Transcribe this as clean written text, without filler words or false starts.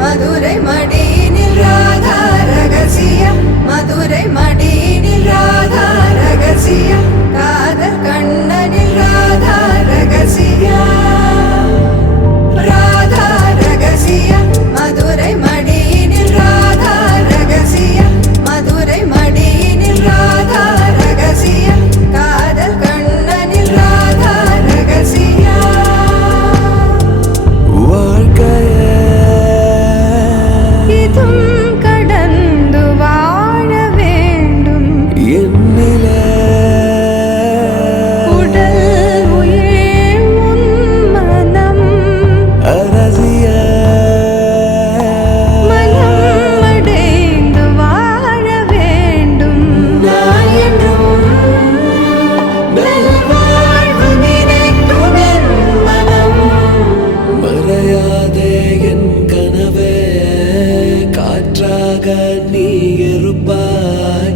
மதுரை மடியினில் ராதா ரகசியம் மதுரை மடியினில் ராதா ரகசியம் காதல் கண்ணனில் ராதா ரகசியம் ராதா ரகசியம் மதுரை மடியினில் ராதா ரகசியம் மதுரை மடியினில் ராதா ரகசியம் காதல் கண்ணனில் ராதா ரகசியம் கடந்து வாழ வேண்டும் என்னில உடல் உயிர் உன் மனம் அரசிய மனம் அடைந்து வாழ வேண்டும் நான் என்றும் நல்வாழ்வு நினைக்கும் என் மனம் மறையாதே என் கனவே காற்றாக நீ இருப்பாய்